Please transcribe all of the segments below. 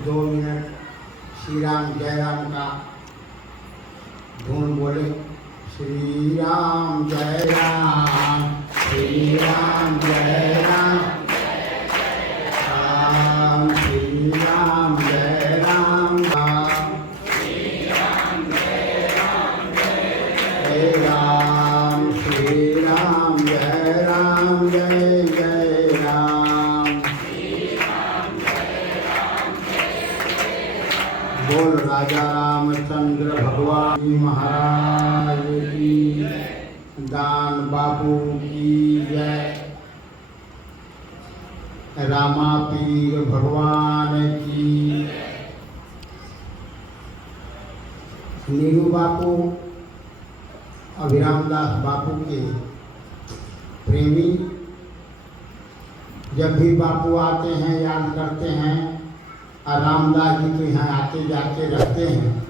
2 minute Shri Ram जय राम का धुन बोले। श्री राम जय राम, श्री राम जय राम, राम श्री राम जय राम, राम श्री राम जय राम, जय राम श्री राम जय राम, जय जय राम श्री राम जय राम, बोल राजा रामचंद्र भगवान जी महाराज की, दान बाबू की जय, रामा पीर भगवान की। नीरू बापू अभिराम दास बापू के प्रेमी, जब भी बापू आते हैं याद करते हैं, और रामदास जी तो यहाँ आते जाते रहते हैं।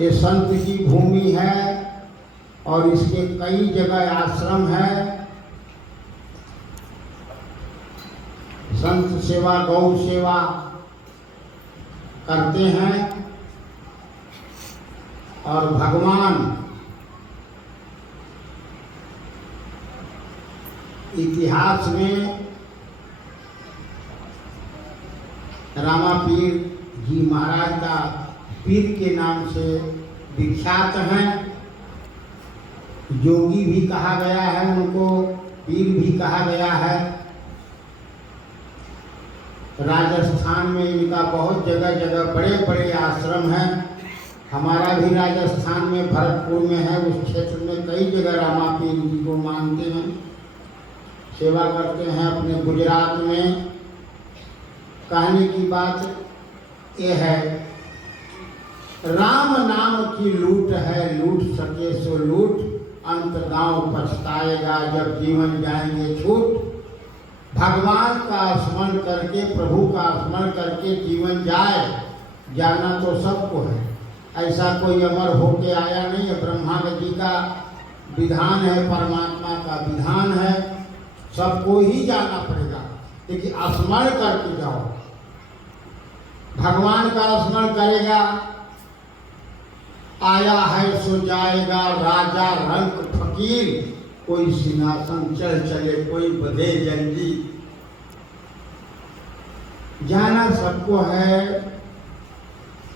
ये संत की भूमि है और इसके कई जगह आश्रम है। संत सेवा गौ सेवा करते हैं और भगवान इतिहास में रामा पीर जी महाराज का पीर के नाम से विख्यात हैं। योगी भी कहा गया है उनको, पीर भी कहा गया है। राजस्थान में इनका बहुत जगह जगह बड़े बड़े आश्रम हैं। हमारा भी राजस्थान में भरतपुर में है, उस क्षेत्र में कई जगह रामा पीर जी को मानते हैं, सेवा करते हैं। अपने गुजरात में कहने की बात यह है, राम नाम की लूट है, लूट सके सो लूट, अंत गांव पछताएगा जब जीवन जाएंगे छूट। भगवान का स्मरण करके, प्रभु का स्मरण करके जीवन जाए, जाना तो सबको है। ऐसा कोई अमर होके आया नहीं है। ब्रह्मा जी का विधान है, परमात्मा का विधान है, सबको ही जाना पड़ेगा, लेकिन स्मरण करके जाओ। भगवान का स्मरण करेगा, आया है सो जाएगा, राजा रंक फकीर, कोई सिंहासन चढ़ चले, कोई बधे जंजी। जाना सबको है,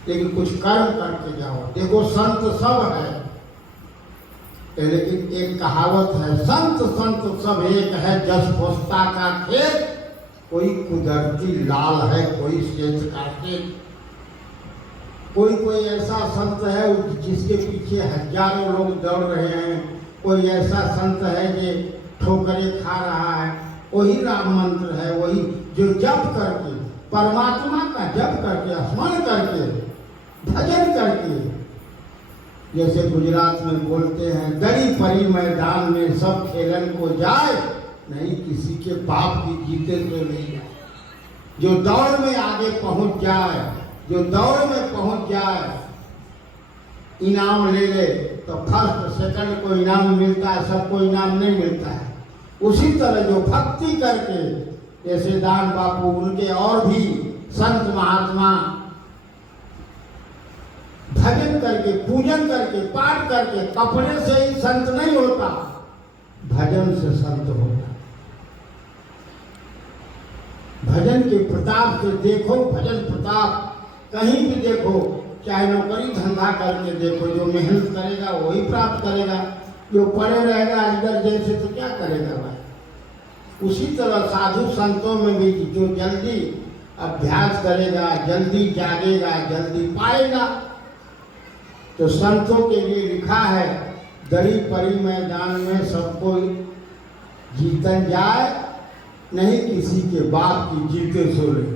लेकिन कुछ कर्म करके जाओ। देखो संत सब है, लेकिन एक कहावत है, संत संत सब एक है, जस पोस्ता का खेत, कोई कुदरती लाल है, कोई श्वेत का खेत। कोई ऐसा संत है जिसके पीछे हजारों लोग दौड़ रहे हैं, कोई ऐसा संत है जो ठोकरें खा रहा है। वही राम मंत्र है, वही जो जप करके, परमात्मा का जप करके, स्मरण करके, भजन करके, जैसे गुजरात में बोलते हैं, गली परी मैदान में सब खेलन को जाए, नहीं किसी के बाप की जीते तो नहीं जाए। जो दौड़ में आगे पहुंच जाए, जो दौड़ में पहुंच जाए, इनाम ले ले, तो फर्स्ट सेकंड को इनाम मिलता है, सबको इनाम नहीं मिलता है। उसी तरह जो भक्ति करके, जैसे दान बापू, उनके और भी संत महात्मा भजन करके, पूजन करके, पाठ करके, कपड़े से ही संत नहीं होता, भजन से संत होता। भजन के प्रताप से देखो, भजन प्रताप कहीं भी देखो, चाहे नौकरी धंधा करके देखो, जो मेहनत करेगा वही प्राप्त करेगा। जो पड़े रहेगा इधर जैसे तो क्या करेगा भाई। उसी तरह साधु संतों में भी जो जल्दी अभ्यास करेगा, जल्दी जागेगा, जल्दी पाएगा। तो संतों के लिए लिखा है, दरी परी मैदान में सबको जीतन जाए, नहीं किसी के बाप की जीते सो ले।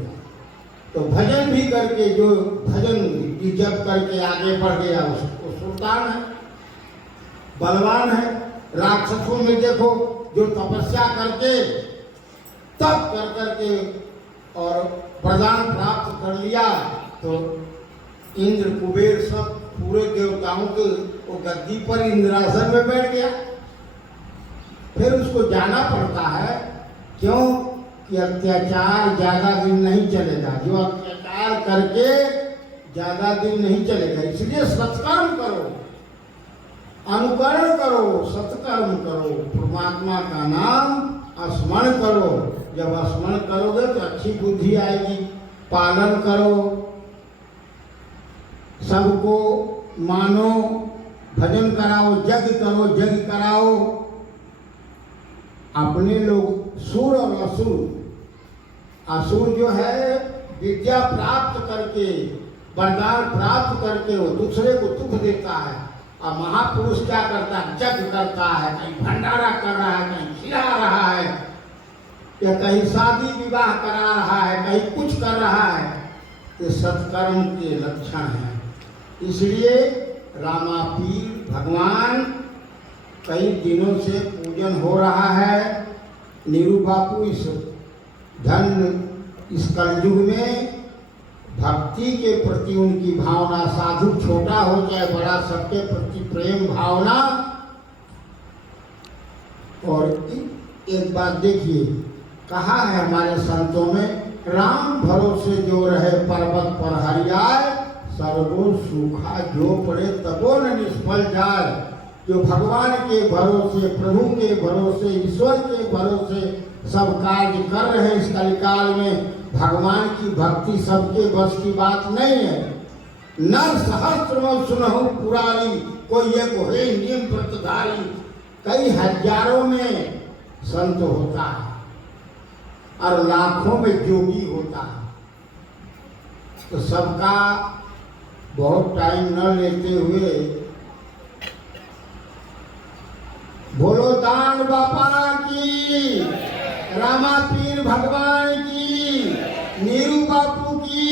तो भजन भी करके, जो भजन की जप करके आगे बढ़ गया, उसको सुल्तान है, बलवान है। राक्षसों में देखो, जो तपस्या करके, तप कर करके और वरदान प्राप्त कर लिया, तो इंद्र कुबेर सब पूरे देवताओं के वो गद्दी पर इंद्रासन में बैठ गया। फिर उसको जाना पड़ता है, क्यों? कि अत्याचार ज्यादा दिन नहीं चलेगा, जो अत्याचार करके ज्यादा दिन नहीं चलेगा। इसलिए सत्कर्म करो, अनुकरण करो, सत्कर्म करो, परमात्मा का नाम स्मरण करो। जब स्मरण करोगे तो अच्छी बुद्धि आएगी। पालन करो, सबको मानो, भजन कराओ, यज्ञ करो, यज्ञ कराओ। अपने लोग सूर और असुर, असुर जो है विद्या प्राप्त करके, वरदान प्राप्त करके वो दूसरे को दुख देता है, और महापुरुष क्या करता है, यज्ञ करता है, कहीं भंडारा कर रहा है, कहीं खिला रहा है, या कहीं शादी विवाह करा रहा है, कहीं कुछ कर रहा है। ये सत्कर्म के लक्षण हैं। इसलिए रामापीर भगवान कई दिनों से पूजन हो रहा है। नीरू बापू इस कलयुग में भक्ति के प्रति उनकी भावना, साधु छोटा हो चाहे बड़ा, सबके प्रति प्रेम भावना। और एक बात देखिए, कहा है हमारे संतों में, राम भरोसे जो रहे पर्वत पर हरियाए, सर्वो सूखा जो पड़े तबो न निष्फल जाए। जो भगवान के भरोसे, प्रभु के भरोसे, ईश्वर के भरोसे सब कार्य कर रहे हैं इस कलिकाल में, भगवान की भक्ति सबके बस की बात नहीं है। नर सहस्त्र सुनहु पुरारी, कोई एक होए नियम व्रतधारी। कई हजारों में संत होता है और लाखों में जोगी होता है। तो सबका बहुत टाइम न लेते हुए बोलो दान बापा की, रामापीर भगवान की, नीरू बापू की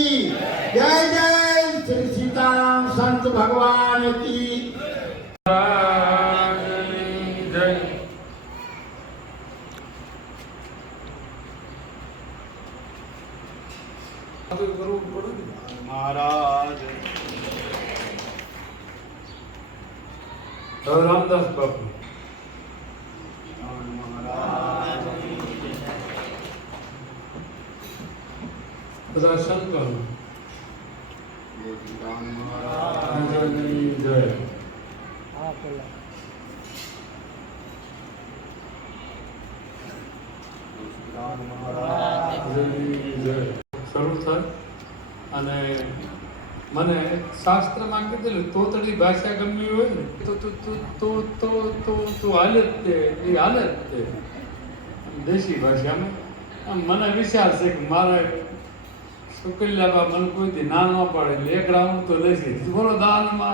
जय जय। श्री सीताराम संत भगवान की जय। महाराज रामदास बापू બધા સંતો જય। શરૂ થાય અને મને શાસ્ત્રમાં કીધેલું તોતડી ભાષા ગમી હોય ને તો હાલે જ તે, એ હાલે જ તે દેશી ભાષામાં। મને વિચાર છે કે મારે શુકલ્યાબા મને કોઈથી ના ન પાડે એટલે એક રાઉન્ડ તો લેશે બોલો દાનમાં।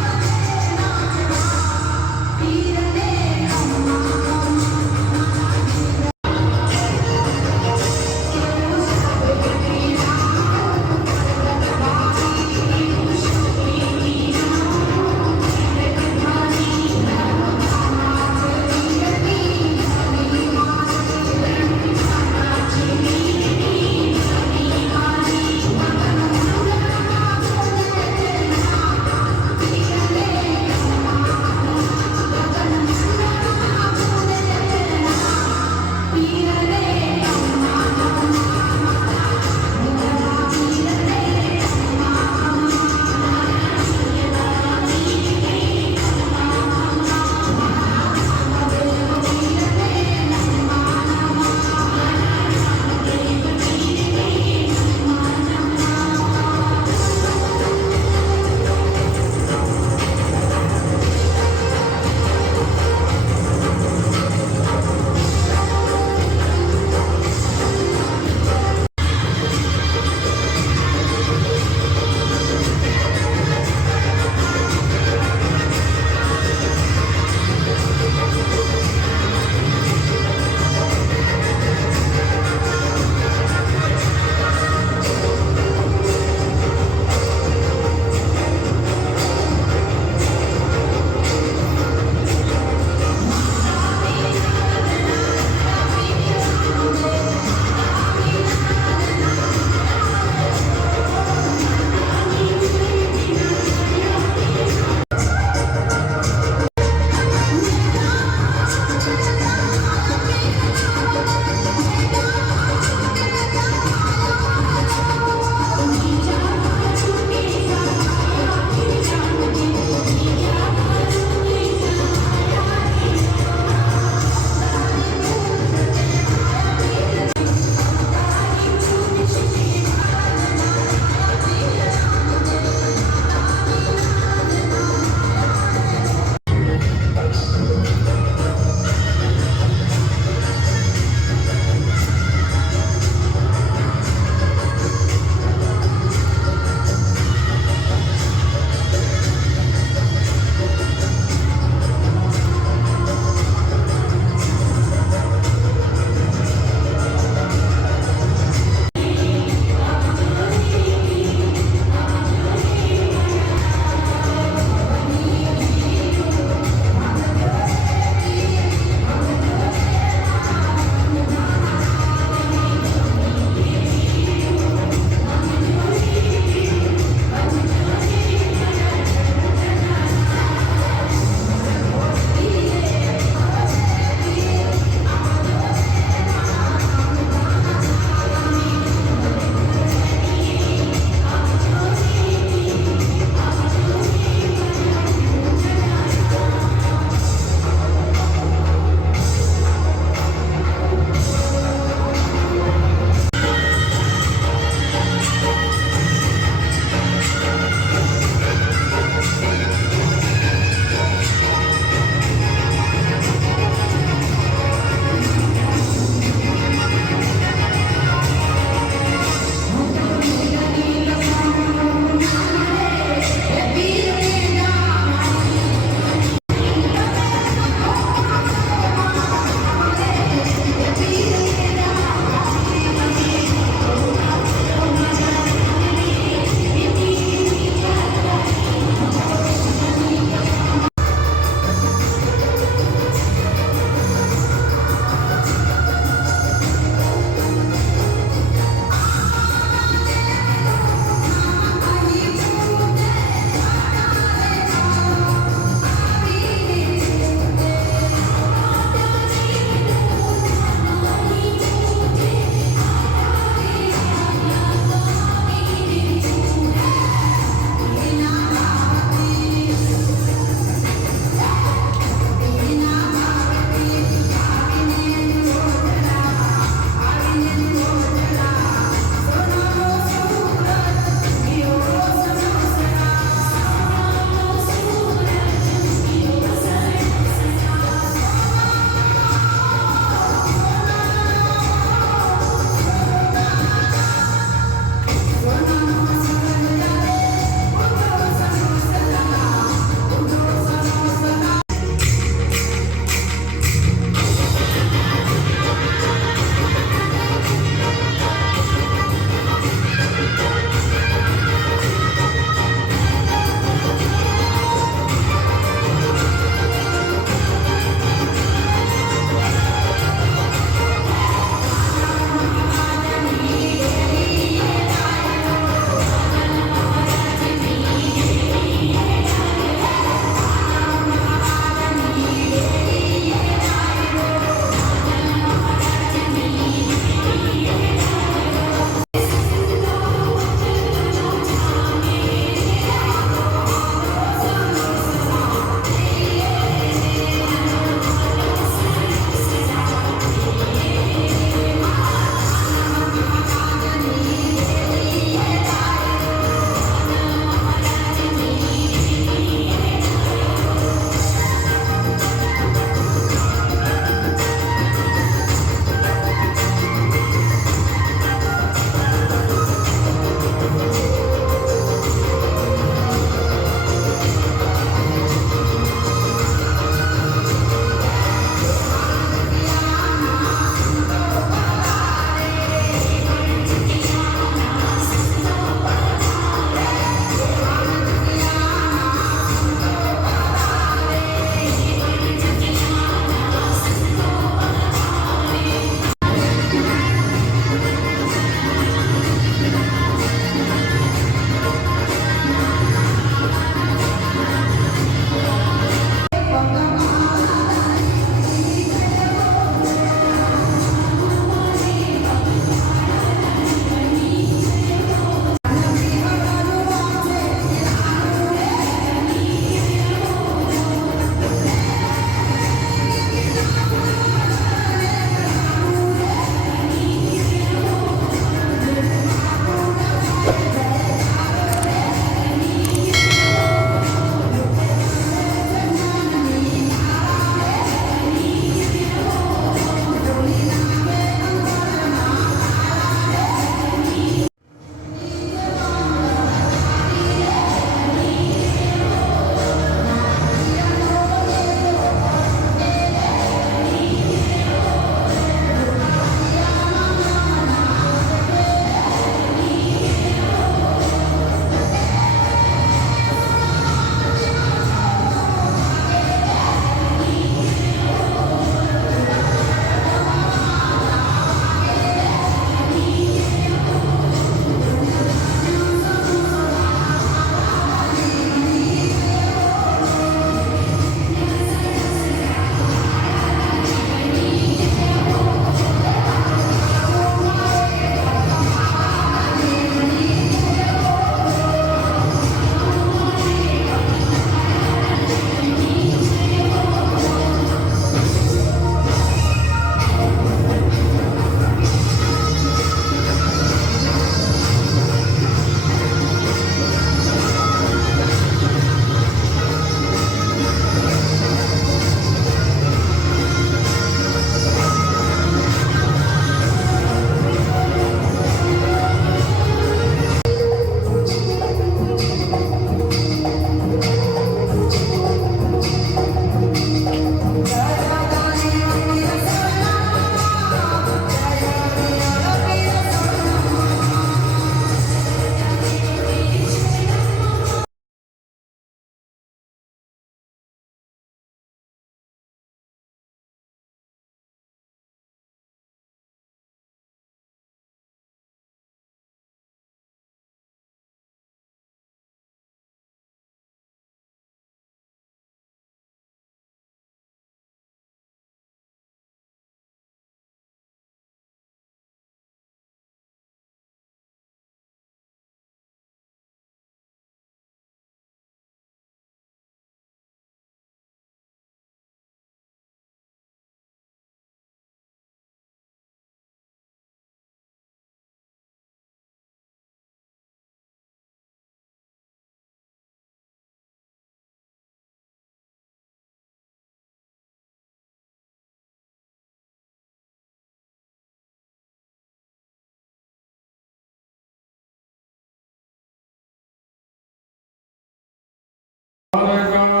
रामदेव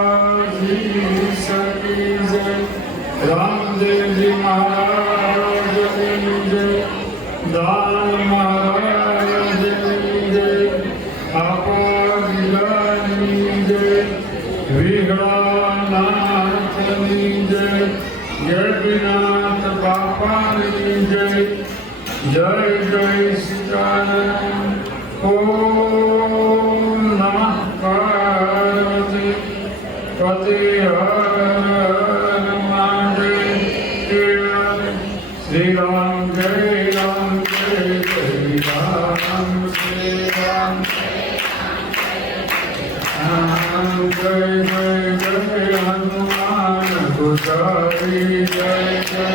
जी महाराज की जय, दान महाराज की जय, आपा की जय, विघ्नानाथ की जय, जयनाथ बापा की जय, जय जय सीताराम। ओम नमः पार्वती पते श्री राम जय राम जय जय राम श्री राम जय जय जय हनुमान गोसाई जय जय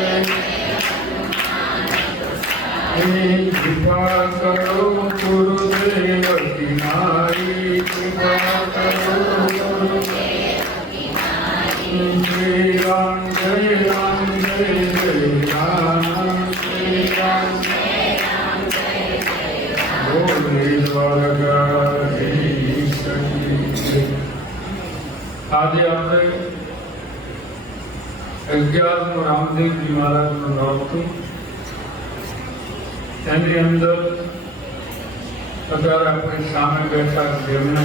कृपा करो गुरुदेव की नाई कृपा करो श्री राम जय जय राम श्री राम बोले द्वारकाधीश की जय। આજે આપણે 11 રામદેવજી મહારાજનું નોરતું એની અંદર અત્યારે આપણી સામે બેઠા જેમને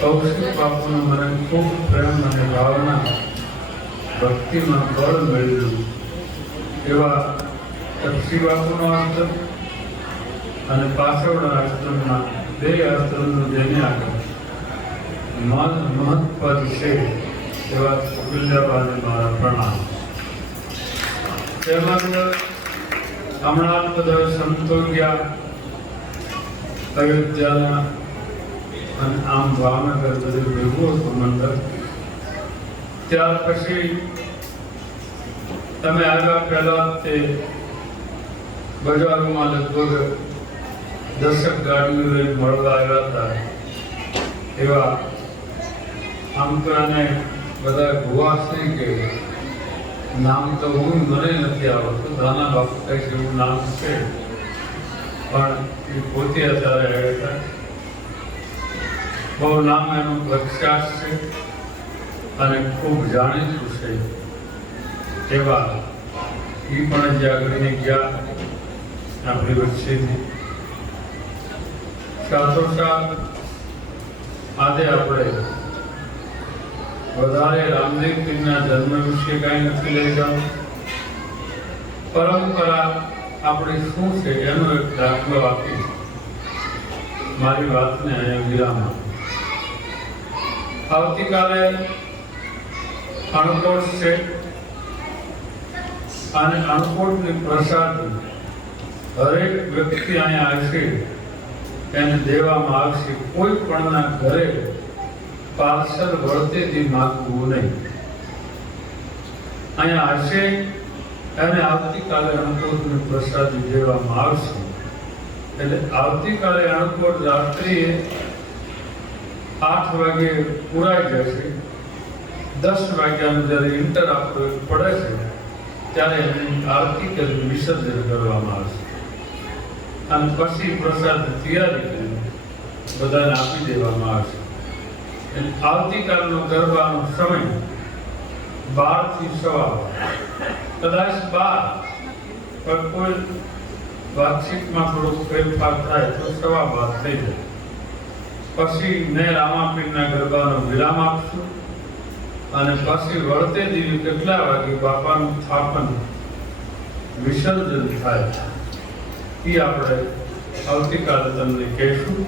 કૌશિક બાપુને મને ખૂબ પ્રેમ અને ભાવના ભક્તિમાં બળ મળ્યું એવા તપસી બાપુનો આશ્રમ અને પાછળના આશ્રમના બે આશ્રમનું જેને આગળ મહત્પદ છે એવા સુકુલ્યાબાને મારા પ્રણામ। તેમજ હમણાં બધા સંતો ગયા અયોધ્યાના અને આમ ભાવનગર બધું ભેગું હતું મંડળ। ત્યાર પછી તમે આવ્યા પહેલા તે બજારોમાં લગભગ 10 ગાડીઓ લઈને મળવા આવ્યા હતા એવા આમ તો એને બધા ભુવાસ નહીં કે નામ તો મને નથી આવડતું, નાના બાપુ કંઈક એવું નામ છે પણ એ પોતે અત્યારે આવ્યા હતા। બહુ નામ એનું પ્રખ્યાત છે અને ખૂબ જાણીતું છે એવા એ પણ જે આગળની ગયા આપણી વચ્ચેથી। સાથોસાથ આજે આપણે વધારે રામદેવજીના જન્મ વિશે કાંઈ નથી લઈ જવું, પરંપરા આપણી શું છે એનો એક દાખલો આપી મારી વાતને અહીંયા વિરામ આપું। આવતીકાલે અણકોટ છે અને અણકોટની પ્રસાદ દરેક વ્યક્તિ અહીંયા આવશે એને દેવામાં આવશે। કોઈ પણના ઘરે પાર્સલ વળતેથી માગવું નહીં। અહીંયા હશે અને આવતીકાલે અણકોટની પ્રસાદી દેવામાં આવશે। એટલે આવતીકાલે અણકોટ રાત્રિએ 8 વાગે પૂરાઈ જશે। 10 વાગ્યાનું જ્યારે ઇન્ટર આપણું પડે છે ત્યારે એની આરતી કરી વિસર્જન કરવામાં આવશે અને પછી પ્રસાદ તૈયારી કરી બધાને આપી દેવામાં આવશે। આવતીકાલનો ગરબાનો સમય 12 થી 12:15 કદાચ 12 પણ કોઈ વાતચીતમાં થોડો ફેરફાર થાય તો 12:15 થઈ જાય। પછી મેં રામાપીરના ગરબાનો વિરામ આપશું અને પછી વળતે દિવસે કેટલા વાગે બાપાનું સ્થાપન વિસર્જન થાય એ આપણે આવતીકાલે તમને કહીશું।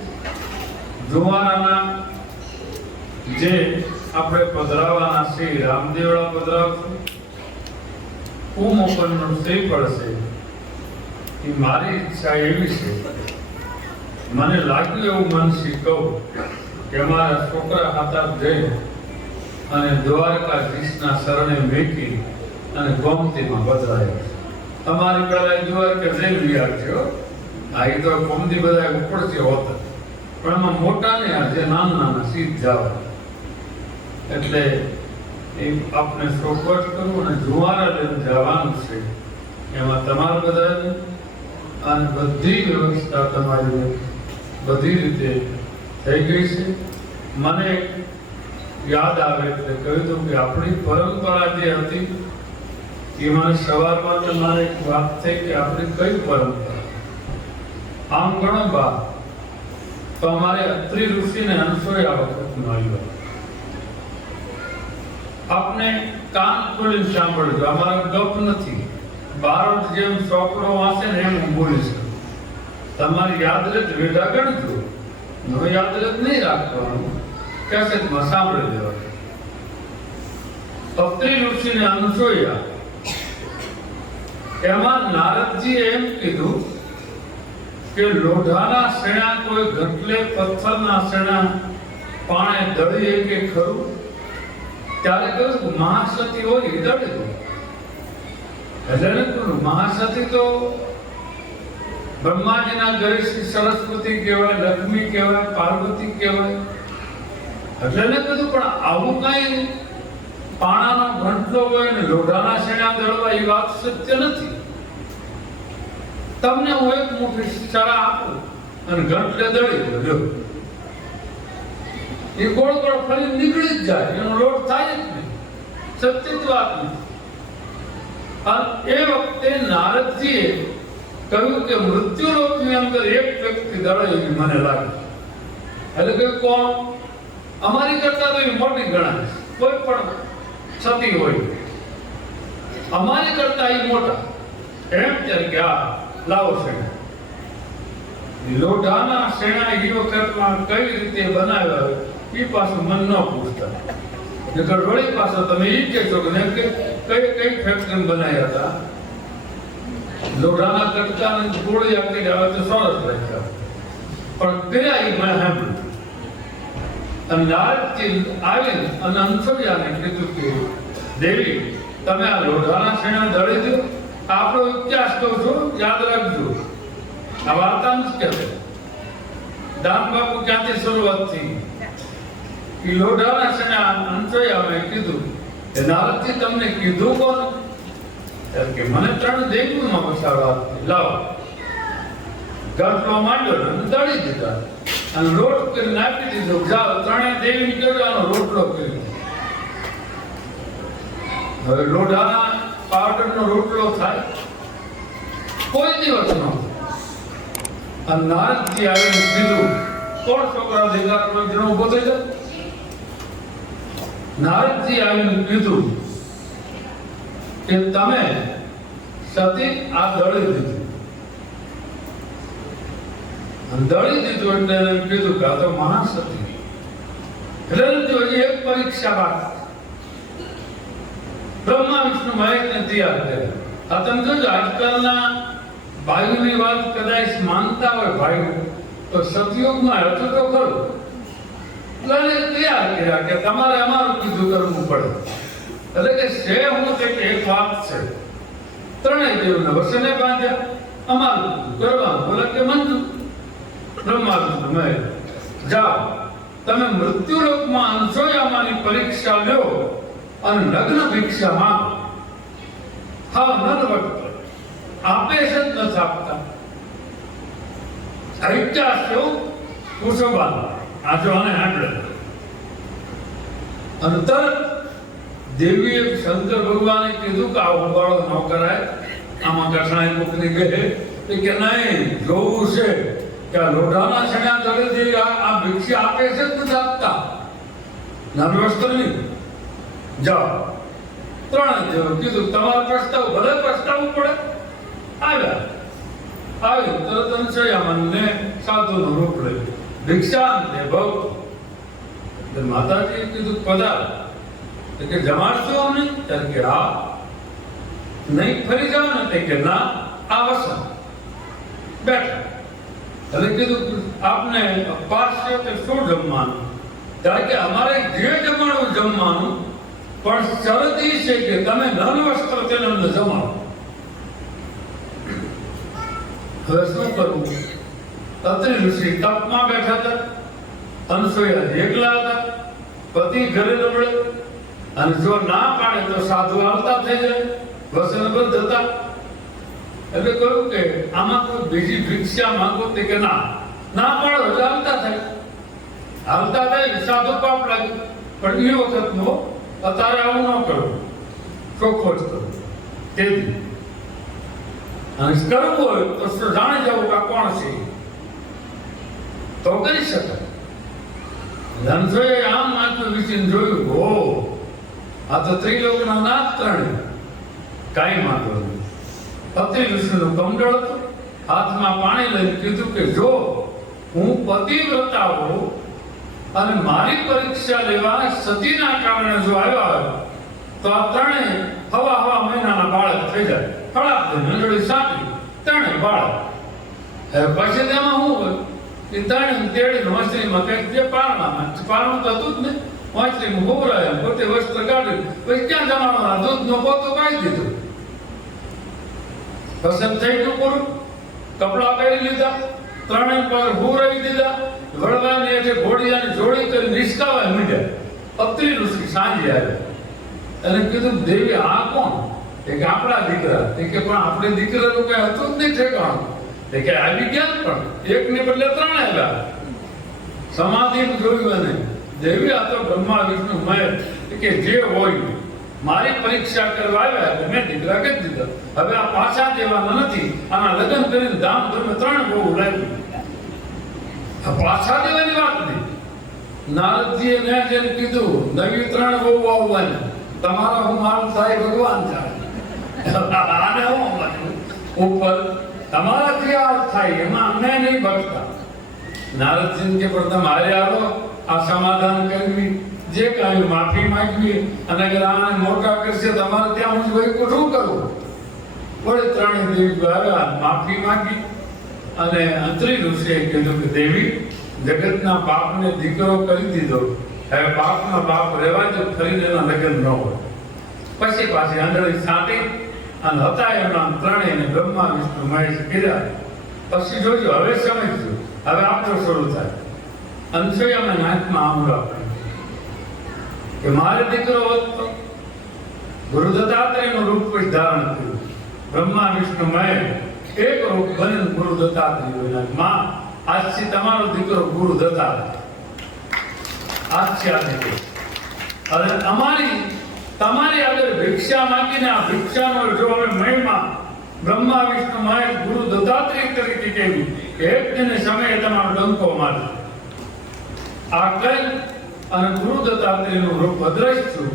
જુવારાના જે આપણે પધરાવાના છે રામદેવળા પધરાવશું, કુમોકનનું શ્રી પડશે એ મારી ઈચ્છા એવી છે, મને લાગ્યું એવું મનથી કહું કે અમારા છોકરા હાથા જઈ અને દ્વારકાધીશના શરણે મેકી અને ગોમતીમાં પધરાયા છે। અમારી પહેલા દ્વારકા જઈ રહ્યા છે આ એ તો ગોમતી બધા ઉપરથી હોતા પણ એમાં મોટા ને જે નાના નાના સીધ જવા એટલે એ આપણે ચોખવટ કરવું અને જુવારા લઈને જવાનું છે એમાં તમારા બધાને અને બધી વ્યવસ્થા તમારી બધી રીતે થઈ ગઈ છે। મને યાદ આવે એટલે કહ્યું હતું કે આપણી પરંપરા જે હતી એ મને સવારમાં તો મારે એક વાત થઈ કે આપણી કઈ પરંપરા આમ ઘણો બા તો અમારે અત્રિ ઋષિને અનસોયા વખતનું આવ્યું. આપને કાન ખોલીને સાંભળજો, અમારા ગપ નથી. બારોટ જેમ ચોપડો વાંચે ને એમ હું બોલીશ. તમારી યાદ રહે વેઢા ગણજો, હવે યાદ રહે નહીં રાખવાનું, કેસેટમાં સાંભળી દેવાનું. અત્રિ ઋષિને અનસોયા એમાં નારદજીએ એમ કીધું કે લોઢાના શેણા કોઈ ઘટલે પથ્થરના શેણા પાણે દળીએ કે ખરું? ત્યારે કહ્યું મહાસતી હોય એ દળી દો. એટલે ને કહ્યું મહાસતી તો બ્રહ્માજીના ઘરે શ્રી સરસ્વતી કહેવાય, લક્ષ્મી કહેવાય, પાર્વતી કહેવાય. એટલે ને કીધું પણ આવું કઈ પાણાનો ઘંટલો હોય ને લોઢાના શેણા દળવા એ વાત સત્ય નથી. તમને હું એક મોટી શરા આપું અને ઘંટલે દળી દો, એ ગોળ ગોળ ફરી નીકળી જ જાય, એનો લોટ થાય જ નહીં. સત્ય વાત નથી. અને એ વખતે નારદજીએ કહ્યું કે મૃત્યુલોકની અંદર એક વ્યક્તિ દળે એવી મને લાગે. એટલે કે કોણ? અમારી કરતા તો એ મોટી ગણાય, કોઈ પણ સતી હોય અમારી કરતા એ મોટા. એમ ત્યારે કે આ લાવો શેણા. લોઢાના શેણા એ વખતમાં કઈ રીતે બનાવ્યા એ પાછું મન ન પૂછતા. નકર વળી પાછો તમે એ કહેશો કે કઈ ફેક્ટરી બનાવ્યા હતા. લોઢાના કટકા ને ગોળિયા કર્યા હોય તો સરસ રાખ્યા, પણ કર્યા એ મેં સાંભળ્યું. અને નારદજી આવીને અને અનસૂયાને કીધું કે દેવી તમે આ લોઢાના શેણા દળી દો. આપણો ઇતિહાસ કહું છું, યાદ રાખજો. આ વાર્તા નથી કહેતો. દાન બાપુ ક્યાંથી શરૂઆત થઈ? એ લોઢાના શેણા અનસૂયાએ કીધું કે નારદજી તમને કીધું કોણ? ત્યારે કે મને 3 દેવીઓમાં બસાડવા લાવો. ગંટલો માંડ્યો અને દળી દીધા અને લોટ કરી નાખી દીધો. જાઓ 3 દેવી કરવાનો રોટલો કરી. હવે લોઢાના પાવડરનો રોટલો થાય કોઈ દિવસ ન. અને નારદજી આવીને કીધું કોણ છોકરા દેખા કોઈ જણો ઉભો થઈ જાય. નારદજી આવીને કીધું કે તમે સતી આ દળી દીધું. દળી દીધું એટલે એને કીધું કે આ તો મહાસતી. એટલે એક પરીક્ષા બાકી. બ્રહ્મા વિષ્ણુ મહેશને તૈયાર કર્યા. આ તમે જોજો આજકાલના ભાઈઓની વાત કદાચ માનતા હોય ભાઈઓ તો સતયુગમાં હતું તો ખરું. એટલે તૈયાર કર્યા કે તમારે અમારું કીધું કરવું પડે. એટલે કે છે હું છે કે એક વાત છે. 3 દેવને વસને બાંધ્યા, અમારું કરવાનું બોલે કે મંજૂર. બ્રહ્મા વિષ્ણુ મહેશ જાઓ તમે મૃત્યુલોકમાં અનસૂયામાની પરીક્ષા લ્યો અને લગ્ન ભિક્ષા માંગો. હા નર વખત આપે છે જ નથી આપતા. ઇતિહાસ કેવું કુશોબાન આજો આને હાંડળે. અને તરત દેવીએ શંકર ભગવાને કીધું કે આ ઉબાળો ન કરાય. આમાં કઠણાઈ મૂકની ગઈ કે નહીં જોવું છે કે આ લોઢાના શેણા દળી દે આ ભિક્ષા આપે છે જ નથી આપતા. નર્વસ્તર નહીં. જાઓ 3 દેવ કીધું તમારો પ્રસ્તાવ ભલે પ્રસ્તાવવું પડે. આવ્યા આવી તરત અનસૂયામાને સાધુનો રૂપ લઈ ભિક્ષા દે ભવ. માતાજીએ કીધું પધાર. કે જમાડશો અમને? ત્યારે કે હા. નહીં ફરી જાવ ને? કે ના આ વસન બેઠા. એટલે કીધું આપને પારસે કે શું જમવાનું? ત્યારે કે અમારે જે જમવાનું જમવાનું, પણ શરત એ છે કે તમે નન વસ્ત્ર તેને અમને જમાડો. હવે શું કરવું? અત્રિ ઋષિ તપમાં બેઠા હતા, અનસૂયા એકલા હતા, પતિ ઘરે નબળે. અને જો ના પાડે તો સાધુ આવતા થઈ જાય, વસનબદ્ધ હતા. એટલે કહ્યું કે આમાં કોઈ બીજી ભિક્ષા માંગો તે કે ના પાડો એટલે આવતા થાય. હાલતા થાય સાધુ પાપ લાગે, પણ એ વખતનો અત્યારે આવું ન કરવું, ચોખ્ખો જ કરવો. તેથી અને કરવું હોય તો જાણી જવું કે આ કોણ છે, તો કરી શકાય. ધનસોએ આમ માથું વિચીને જોયું, હો આ તો ત્રિલોકના નાથ ત્રણે. કાંઈ વાંધો નહીં. પતિ વિષ્ણુનું કમંડળ હતું, હાથમાં પાણી લઈને કીધું કે જો હું પતિવ્રતા હોઉં અને મારી પરીક્ષા લેવા સતીના કારણે જો આવ્યા હોય તો આ ત્રણે હવા મહિનાના બાળક થઈ જાય. ખરાબ નંદડી સાંકળી ત્રણે બાળક. પછી તેમાં શું હોય એ ત્રણે તેડીને વાંસળીમાં કંઈક જે પારણામાં પારણું તો હતું જ ને, વાંસળીમાં ગોબરાય પોતે વસ્ત્ર કાઢ્યું, પછી ક્યાં જમાડવાના દૂધનો પોતો કાઢી દીધો. પસંદ થઈ ગયું પૂરું, કપડા પહેરી લીધા, ત્રણે પર હુરાવી દીધા, વળવાની એટલે ઘોડિયાની જોડી કરી નિષ્કાવા મીડ્યા. અત્રી ઋષિ સાંજે આવ્યા અને કીધું, દેવી આ કોણ? કે આપણા દીકરા. કે પણ આપણે દીકરાનું કઈ હતું જ નહીં ઠેકાણું. કે આવી ગયા પણ એકને બદલે ત્રણ આવ્યા. સમાધિ જોયું અને દેવી આ તો બ્રહ્મા વિષ્ણુ મહેશ કે જે હોય મારી પરીક્ષા કરવા આવ્યા એટલે મેં દીકરા કહી દીધા. હવે આ પાછા દેવાના નથી, આના લગ્ન કરીને ધામ ધર્મ ત્રણ બહુ લાગ્યું. પાછા દેવાની વાત નહીં. નારદજીએ મેં જેને કીધું નવી ત્રણ બહુ આવવાની, તમારા હું મારું થાય ભગવાન થાય. આને હું ઉપર તમારાથી આ થાય એમાં અમને નહીં ભટતા. નારદજી કે પ્રથમ હારે આવો, આ સમાધાન કરવી, જે કાંઈ માફી માંગવી, અને અગર આને મોટા કરશે તમારે ત્યાં હું ભાઈ શું કરવું? વળે ત્રણે દેવી આવ્યા, માફી માંગી અને અંતરી ઋષિએ કીધું કે દેવી જગતના પાપને દીકરો કરી દીધો, હવે પાપનો પાપ રહેવા જ, ફરીને એના લગ્ન ન હોય. પછી પાછી આંધળી છાંટી અને હતા એના ત્રણેયને બ્રહ્મા વિષ્ણુ મહેશ કીધા. પછી જોજો હવે સમજજો, હવે આપણો શરૂ થાય. અનસૂયાના નાથમાં આમળા કે મારે દીકરો હતો, ગુરુ દત્તાત્રેયનું રૂપ કોઈ ધારણ કર્યું. બ્રહ્મા વિષ્ણુ મહેશ એક રૂપ બને ગુરુ દત્તાત્રેય. માં આજથી તમારો દીકરો ગુરુ દત્તાત્રેય. આજથી આ દીકરો અને તમારી આગળ ભિક્ષા માંગીને આ ભિક્ષાનો જો હવે મહિમા બ્રહ્મા વિષ્ણુ મહેશ ગુરુ દત્તાત્રેય તરીકે કેવી એક દિને સમયે તમારો ડંકો મારે. આ કઈ અને ગુરુ દત્તાત્રેયનું રૂપ અદ્રશ્ય છું.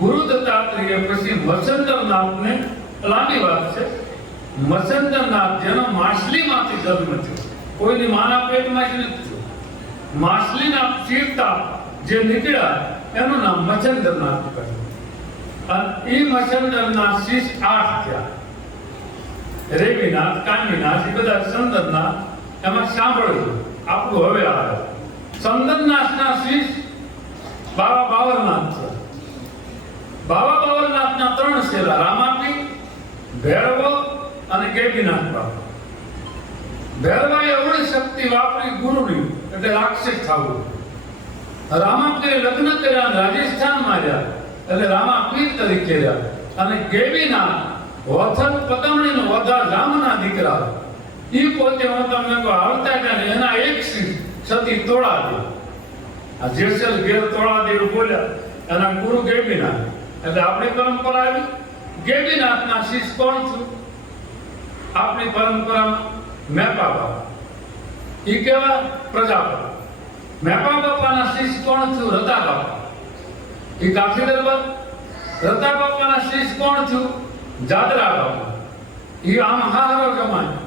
ગુરુ દત્તાત્રેય પછી મત્સ્યેન્દ્રનાથને લાંબી વાત છે. મત્સ્યેન્દ્રનાથ જેનો માછલીમાંથી જન્મ થયો, કોઈની માના પેટમાં જ નથી થયો. માછલીના ચીરતા જે નીકળ્યા એનું નામ મત્સ્યેન્દ્રનાથ કહ્યું. અને એ મત્સ્યેન્દ્રનાથ શીશ 8 થયા. રેવીનાથ, કામીનાથ, એ બધા ચંદનનાથ. એમાં સાંભળ્યું આપણું હવે આવે ચંદનનાથના શીશ બાવા બાવરનાથ થયા. બાવા બાવરનાથના 3 શેરા, રામાપી, ભૈરવ અને કેબીનાથ બાપા. ભૈરવાએ અવળી શક્તિ વાપરી ગુરુની એટલે રાક્ષસ થવું. રામાપીએ લગ્ન કર્યા અને રાજસ્થાનમાં રહ્યા એટલે રામાપીર તરીકે રહ્યા. અને કેબીનાથ વથન પદમણીનો વધા રામના દીકરા. એ પોતે હું તમને કહું આવતા હતા એના એક સતી તોળા દે. આ જેસલ ઘેર તોળા દેવ બોલ્યા એના ગુરુ કેબીનાથ. એટલે આપણી પરંપરા આવી. કેબીનાથના શિષ્ય કોણ થયું? આપણી પરંપરામાં મેપા બાપા. એ કેવા પ્રજાપતિ. મેપા બાપાના શિષ્ય કોણ થયું? રતા બાપા. એ કાઠી દરબાર. રતા બાપાના શિષ્ય કોણ થયું? જાદરા બાપા. એ આમ હારો જમાય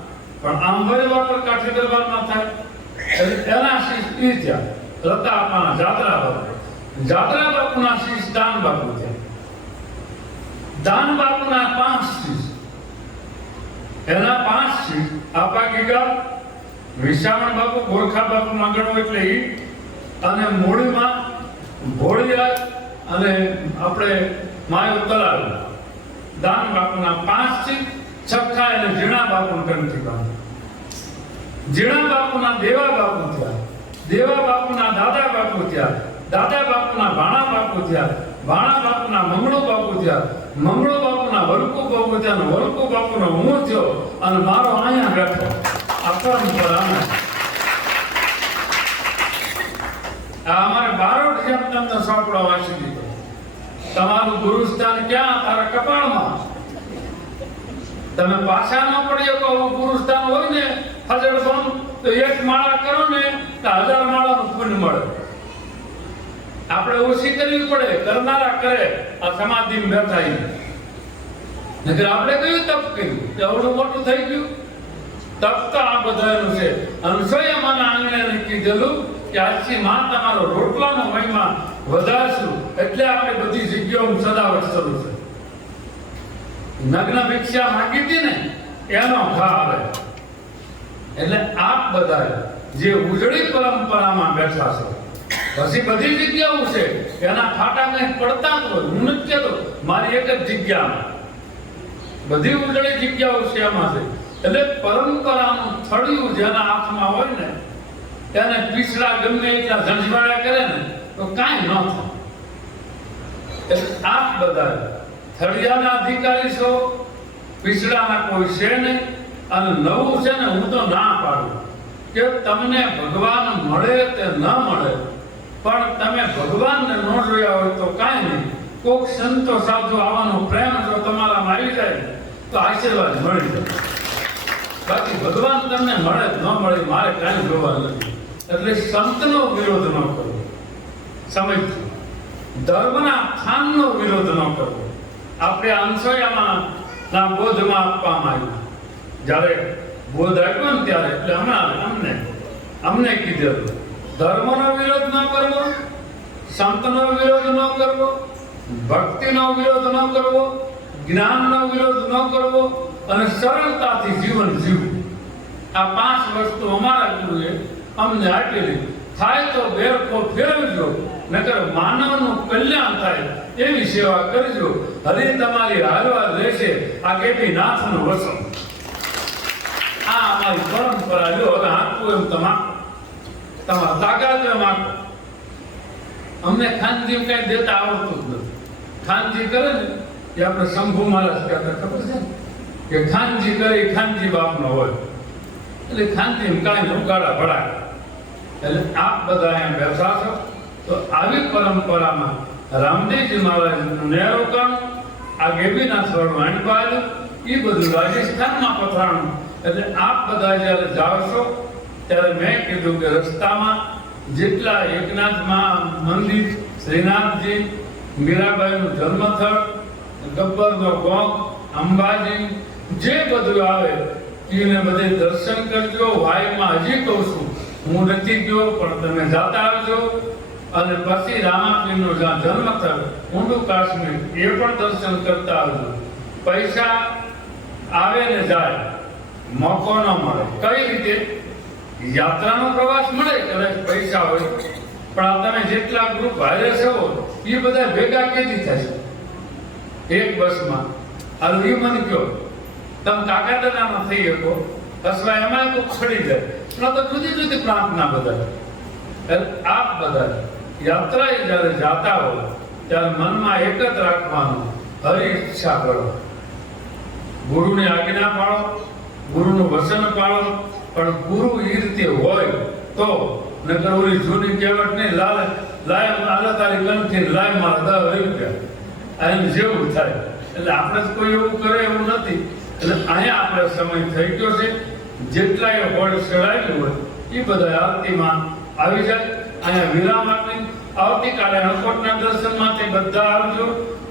પણ આમ વરેવા પર કાઠી દરબારમાં થાય. એના શિષ્ય એ થયા રતા બાપાના જાદરા બાપા. જાદરા બાપુના શિષ્ય દાન બાપુ થયા. દાન બાપુના 5 શિષ્ય. એના 5 શિષ્ય આપા ગીગા, વિશામણ બાપુ, ગોરખા બાપુ માંગણો એટલે ઈ, અને મૂળીમાં ભોળિયા અને આપણે માયો તલાવ. દાન બાપુના 5 શિષ્ય. છઠ્ઠા એને જીણા બાપુ કંઠી બાપુ. જીણા બાપુના દેવા બાપુ થયા. દેવા બાપુના દાદા બાપુ થયા. દાદા બાપુના ભાણા બાપુ થયા. ભાણા બાપુના મંગળો બાપુ થયા. મંગળો બાપુના વરકુ બાપુ થયા. અને વરકુ બાપુનો હું થયો અને મારો અહીંયા બેઠો. આ પરંપરા જેમ તમને સોંપડો વાંચી દીધો. તમારું ગુરુસ્થાન ક્યાં? તારા કપાળમાં. તમે પાછા ન પડી શકો. ગુરુસ્થાન હોય ને હજાર બંધ તો એક માળા કરો ને તો 1000 માળાનું પુણ્ય મળે. આપણે ઓછી કરવી પડે, કરનારા કરે. આ સમાધિમાં બેઠા નકર આપણે કયું તપ કર્યું? એવડું મોટું થઈ ગયું. તપ તો આ બધાનું છે. અનુસૂયામાના આંગણે કીધેલું કે આજથી માં તમારો રોટલાનો મહિમા વધારશું, એટલે આપણે બધી જગ્યાઓ સદાવટ શરૂ છે. નગ્ન ભિક્ષા માંગી હતી ને એનો ઘા આવે. એટલે આપ બધા જે ઉજળી પરંપરામાં બેઠા છો, પછી બધી જગ્યાઓ છે એના ફાટા કઈ પડતા જ હોય. હું નથી કહેતો મારી એક જ જગ્યામાં, બધી ઉજળી જગ્યાઓ છે એમાં છે. એટલે પરંપરાનું થળિયું જેના હાથમાં હોય ને તેને પીછડા ગમે એટલા ઝંઝવાળા કરે ને તો કાંઈ ન થાય. એટલે આપ બધા થળિયાના અધિકારી છો, પીછડાના કોઈ છે નહીં. અને નવું છે ને, હું તો ના પાડું કે તમને ભગવાન મળે તે ન મળે, પણ તમે ભગવાનને ન જોયા હોય તો કાંઈ નહીં. કોક સંતો સાધુ આવવાનો પ્રેમ જો તમારામાં આવી જાય તો આશીર્વાદ મળી જાય. બાકી ભગવાન તમને મળે ન મળે મારે કાંઈ જોવા નથી. એટલે સંતનો વિરોધ ન કરવો, સમજજો. ધર્મના સ્થાનનો વિરોધ ન કરવો. આપણે અનસૂયામાં ના બોધમાં આપવામાં આવ્યું. જ્યારે બોધ આપ્યો ને ત્યારે એટલે અમને કીધેલું ધર્મનો વિરોધ ન કરવો, સંતનો વિરોધ ન કરવો, ભક્તિનો વિરોધ ન કરવો, જ્ઞાનનો વિરોધ ન કરવો અને સરળતાથી જીવન જીવવું. આ 5 વસ્તુ અમારા ગુરુએ અમને આપેલી. થાય તો બેરખો ફેરવજો, નકર માનવનું કલ્યાણ થાય એવી સેવા કરજો. હરિ તમારી હારવાર રહેશે. આ કેટી નાથનું વસન. આ અમારી પરંપરા. જો હવે આપવું એમ તમારા તાકાત એમ આપો. અમને ખાનજી કઈ દેતા આવડતું જ નથી. ખાનજી કરે ને એ આપણે શંભુ મહારાજ કહેતા, ખબર છે ને કે ખાનજી કરી ખાનજી બાપનો હોય. એટલે ખાનજી કાંઈ ઉગાડા ભળાય. એટલે આપ બધા એમ બેઠા છો તો આવી પરંપરામાં રામદેવજી મહારાજનું નેરોકાણું, આ ગેબીનાથ વાણીપાલ, એ બધું રાજસ્થાનમાં પથરાણું. એટલે આપ બધા જ્યારે જાઓ છો ત્યારે મેં કીધું કે રસ્તામાં જેટલા એકનાથમાં મંદિર, શ્રીનાથજી, મીરાબાઈનું જન્મસ્થળ, ગબ્બરનો ગોખ, અંબાજી, જે બધું આવે એને બધે દર્શન કરજો. વાયમાં હજી કહું છું, હું નથી ગયો પણ તમે જાતા આવજો. અને પછી રામાપીરનું જ્યાં જન્મસ્થળ ઊંડું કાશ્મીર, એ પણ દર્શન કરતા આવજો. પૈસા આવે ને જાય, મોકો ન મળે. કઈ રીતે? યાત્રાનો પ્રવાસ મળે કદાચ પૈસા હોય, પણ આ તમે જેટલા ગ્રુપ હારે છો એ બધા ભેગા કેદી થશે એક બસમાં? હાલ એ મને કહો, તમે કાકા દાદામાં થઈ શકો અથવા એમાં કોઈ ખડી જાય, તો જુદી જુદી પ્રાંતના બધા. આપ બધા યાત્રાએ જ્યારે જાતા હો ત્યારે મનમાં એક જ રાખવાનું, હરી ઈચ્છા કરો. ગુરુની આજ્ઞા પાળો, ગુરુનું વચન પાળો. પણ ગુરુ એ રીતે હોય તો નકર ઓલી જૂની કહેવત નહીં, લાય તારી કંઠી લાય મારા 10 રૂપિયા, એમ જેવું થાય. એટલે આપણે કોઈ એવું કરે એવું નથી. એટલે અહીંયા આપણે સમય થઈ ગયો છે. જેટલા એ હોળ ચડાયેલું હોય એ બધા આરતીમાં આવી જાય. અહીંયા વિરામ આપી આવતીકાલે અણકોટના દર્શન માટે બધા આવજો.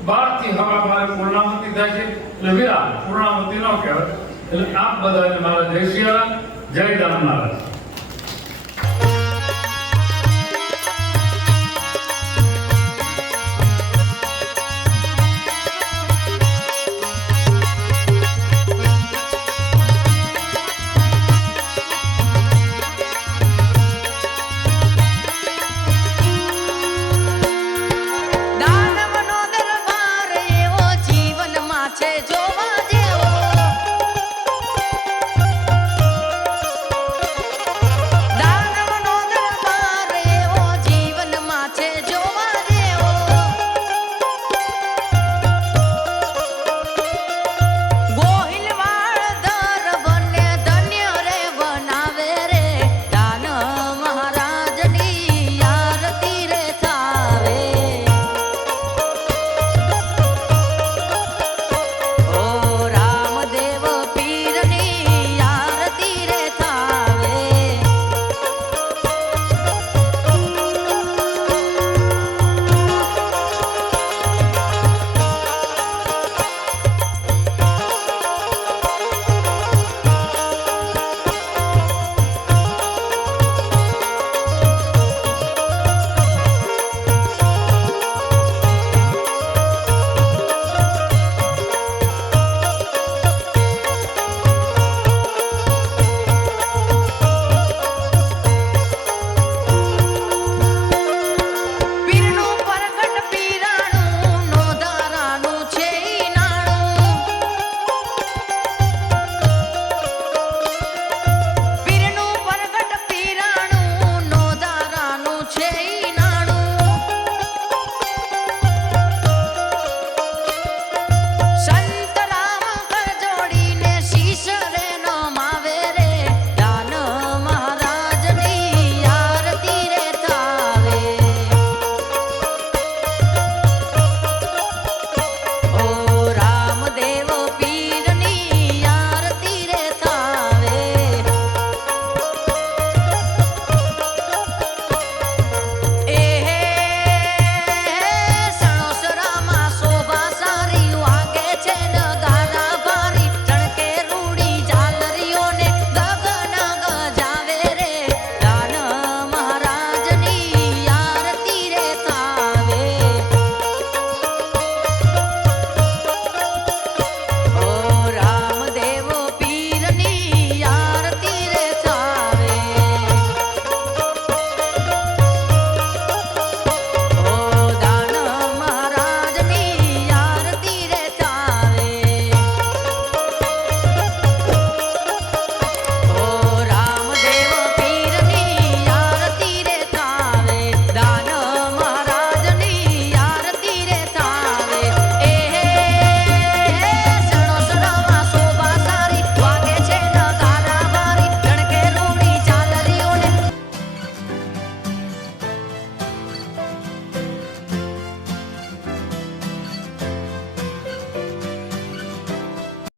12 થી હવા મારે પૂર્ણાહુતિ થાય છે, એટલે વિરામ પૂર્ણાહુતિ ન કહેવાય. એટલે આપ બધાને મારા જય સિયારામ, જય રામ મહારાજ.